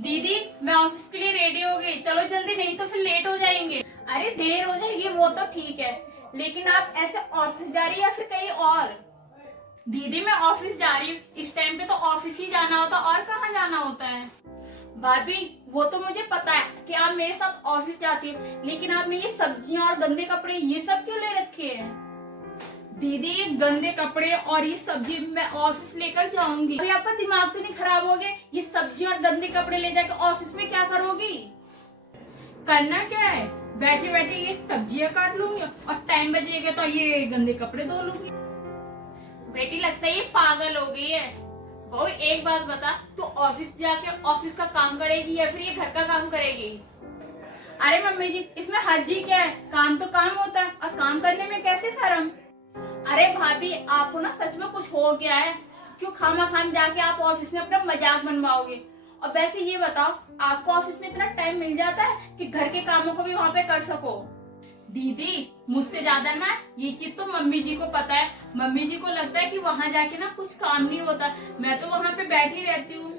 दीदी मैं ऑफिस के लिए रेडी हो गई, चलो जल्दी, नहीं तो फिर लेट हो जाएंगे। अरे देर हो जाएगी वो तो ठीक है, लेकिन आप ऐसे ऑफिस जा रही है या फिर कहीं और? दीदी मैं ऑफिस जा रही हूँ, इस टाइम पे तो ऑफिस ही जाना होता, और कहाँ जाना होता है? भाभी वो तो मुझे पता है कि आप मेरे साथ ऑफिस जाती है, लेकिन आपने ये सब्जियां और गंदे कपड़े ये सब क्यों ले रखे हैं? दीदी ये गंदे कपड़े और ये सब्जी मैं ऑफिस लेकर जाऊंगी। अभी आपका दिमाग तो नहीं खराब हो गया? ये सब्जी और गंदे कपड़े ले जाकर ऑफिस में क्या करोगी? करना क्या है, बैठे बैठे ये सब्जियां काट लूंगी और टाइम बचेगा तो ये गंदे कपड़े धो लूंगी। बेटी लगता है ये पागल हो गई है। बहू एक बात बता, तू ऑफिस जाके ऑफिस का काम करेगी या फिर ये घर का काम करेगी? अरे मम्मी जी इसमें हद जी क्या है, काम तो काम होता है और काम करने में कैसे शर्म? अरे भाभी आपको ना सच में कुछ हो गया है? क्यों खामा जाके आप ऑफिस में अपना मजाक बनवाओगे? और वैसे ये बताओ, आपको ऑफिस में इतना टाइम मिल जाता है कि घर के कामों को भी वहाँ पे कर सको? दीदी मुझसे ज्यादा ना ये चीज तो मम्मी जी को पता है। मम्मी जी को लगता है कि वहाँ जाके ना कुछ काम नहीं होता, मैं तो वहाँ पे बैठी रहती हूँ।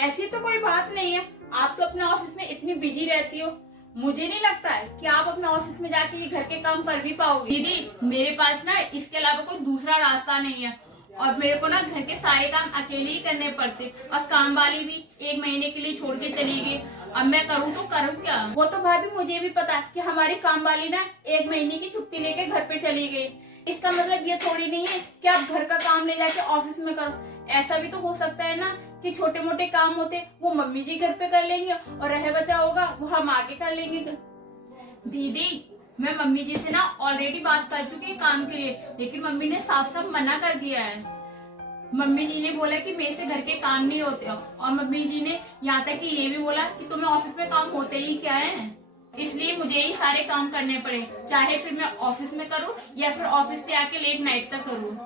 ऐसी तो कोई बात नहीं है, आप तो अपने ऑफिस में इतनी बिजी रहती हो, मुझे नहीं लगता है कि आप अपने ऑफिस में जाके ये घर के काम कर भी पाओगे। दीदी मेरे पास ना इसके अलावा कोई दूसरा रास्ता नहीं है, और मेरे को ना घर के सारे काम अकेले ही करने पड़ते, और काम वाली भी 1 महीने के लिए छोड़ के चली गई। अब मैं करूँ तो करूँ क्या? वो तो भाभी मुझे भी पता है कि हमारी काम वाली ना 1 महीने की छुट्टी लेके घर पे चली गई। इसका मतलब ये थोड़ी नहीं है कि आप घर का काम ले जाके ऑफिस में करो। ऐसा भी तो हो सकता है ना कि छोटे मोटे काम होते वो मम्मी जी घर पे कर लेंगे और रह बचा होगा वो हम आगे कर लेंगे। दीदी मैं मम्मी जी से ना ऑलरेडी बात कर चुकी है काम के लिए, लेकिन मम्मी ने साफ साफ मना कर दिया है। मम्मी जी ने बोला कि मेरे से घर के काम नहीं होते, और मम्मी जी ने यहाँ तक कि ये भी बोला कि तुम्हें ऑफिस में काम होते ही क्या है, इसलिए मुझे ही सारे काम करने पड़े, चाहे फिर मैं ऑफिस में करूँ या फिर ऑफिस से आके लेट नाइट तक करूँ।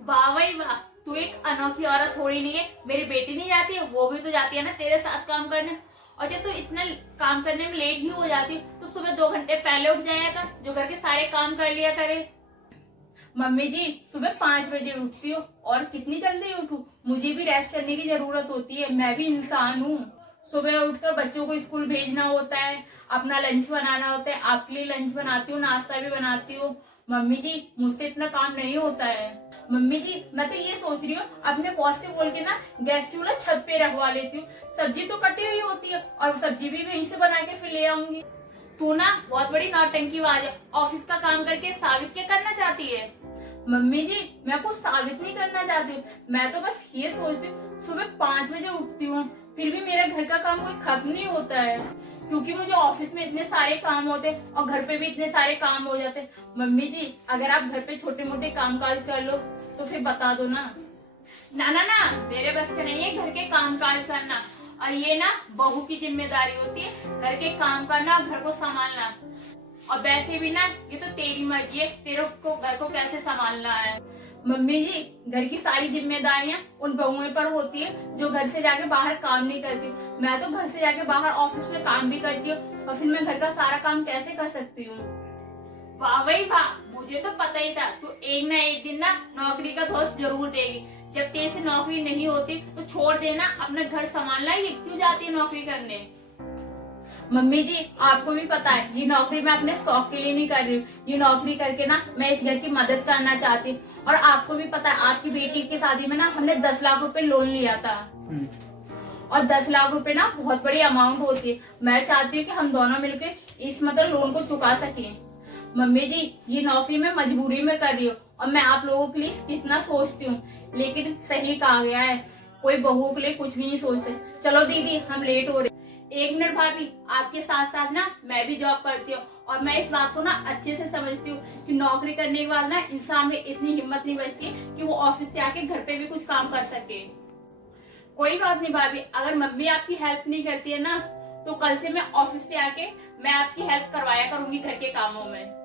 वाह भाई वाह, तू एक अनोखी औरत थोड़ी नहीं है। मेरी बेटी नहीं जाती है, वो भी तो जाती है ना तेरे साथ काम करने। और जब तू इतना काम करने में लेट ही हो जाती तो सुबह 2 घंटे पहले उठ जाया कर, जो घर के सारे काम कर लिया करे। मम्मी जी सुबह 5 बजे उठती हो, और कितनी जल्दी उठूं? मुझे भी रेस्ट करने की जरूरत होती है, मैं भी इंसान हूँ। सुबह उठकर बच्चों को स्कूल भेजना होता है, अपना लंच बनाना होता है, आपके लिए लंच बनाती हूँ, नाश्ता भी बनाती हूँ। मम्मी जी मुझसे इतना काम नहीं होता है। मम्मी जी मैं तो ये सोच रही हूँ अपने बॉस से बोल के ना गैस चूल्हा छत पे रखवा लेती हूँ, सब्जी तो कटी हुई होती है और सब्जी भी वहीं से बना के फिर ले आऊंगी। तू ना बहुत बड़ी नौटंकीबाज है, ऑफिस का काम करके साबित क्या करना चाहती है? मम्मी जी मैं कुछ साबित नहीं करना चाहती हूँ, मैं तो बस ये सोचती हूँ सुबह 5 बजे उठती हूँ, फिर भी मेरा घर का काम कोई खत्म नहीं होता है, क्योंकि मुझे ऑफिस में इतने सारे काम होते और घर पे भी इतने सारे काम हो जाते। मम्मी जी अगर आप घर पे छोटे मोटे काम काज कर लो तो फिर बता दो ना। ना ना ना, मेरे बस का नहीं है घर के काम काज करना, और ये ना बहू की जिम्मेदारी होती है घर के काम करना और घर को संभालना। और वैसे भी ना ये तो तेरी मर्जी है, तेरे को घर को कैसे संभालना है। मम्मी जी घर की सारी जिम्मेदारियां उन बहुओं पर होती है जो घर से जाके बाहर काम नहीं करती। मैं तो घर से जाके बाहर ऑफिस में काम भी करती हूँ, और फिर मैं घर का सारा काम कैसे कर सकती हूँ? वाह भाई वाह, मुझे तो पता ही था तू एक ना एक दिन ना नौकरी का धौंस जरूर देगी। जब तेरे से नौकरी नहीं होती तो छोड़ देना, अपना घर संभालना, ये क्यों जाती है नौकरी करने? मम्मी जी आपको भी पता है ये नौकरी मैं अपने शौक के लिए नहीं कर रही हूँ, ये नौकरी करके ना मैं इस घर की मदद करना चाहती हूँ। और आपको भी पता है आपकी बेटी की शादी में ना हमने 10 लाख रुपए लोन लिया था, और 10 लाख रुपए ना बहुत बड़ी अमाउंट होती है। मैं चाहती हूँ कि हम दोनों मिलकर इस मतलब लोन को चुका सके। मम्मी जी ये नौकरी मैं मजबूरी में कर रही हूँ, और मैं आप लोगों के लिए कितना सोचती हूँ, लेकिन सही कहा गया है कोई बहुओं के लिए कुछ भी नहीं सोचते। चलो दीदी हम लेट हो रहे। 1 मिनट भाभी, आपके साथ साथ ना मैं भी जॉब करती हूँ, और मैं इस बात को ना अच्छे से समझती हूँ कि नौकरी करने के बाद ना इंसान में इतनी हिम्मत नहीं बचती कि वो ऑफिस से आके घर पे भी कुछ काम कर सके। कोई बात नहीं भाभी, अगर मम्मी आपकी हेल्प नहीं करती है ना तो कल से मैं ऑफिस से आके मैं आपकी हेल्प करवाया करूंगी घर के कामों में।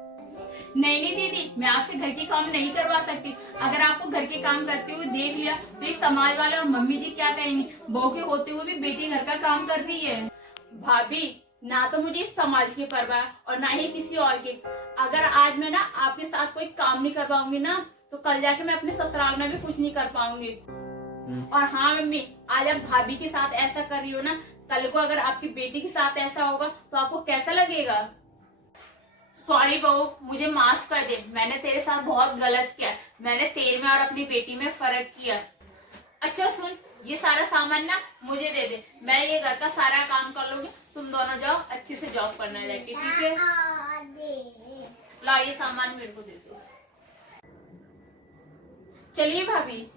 नहीं नहीं दीदी मैं आपसे घर के काम नहीं करवा सकती। अगर आपको घर के काम करते हुए देख लिया तो ये समाज वाले और मम्मी जी क्या कहेंगे, बहू के होते हुए भी बेटी घर का काम कर रही है। भाभी ना तो मुझे इस समाज की परवाह और ना ही किसी और की। अगर आज मैं ना आपके साथ कोई काम नहीं कर पाऊंगी ना तो कल जाके मैं अपने ससुराल में भी कुछ नहीं कर पाऊंगी। और हाँ मम्मी, आज आप भाभी के साथ ऐसा कर रही हो ना, कल को अगर आपकी बेटी के साथ ऐसा होगा तो आपको कैसा लगेगा? सॉरी बहू, मुझे माफ कर दे, मैंने तेरे साथ बहुत गलत किया। मैंने तेरे में और अपनी बेटी में फर्क किया। अच्छा सुन, ये सारा सामान ना मुझे दे दे, मैं ये घर का सारा काम कर लूंगी, तुम दोनों जाओ अच्छे से जॉब करने जाके, ठीक है? ला ये सामान मेरे को दे दो। चलिए भाभी।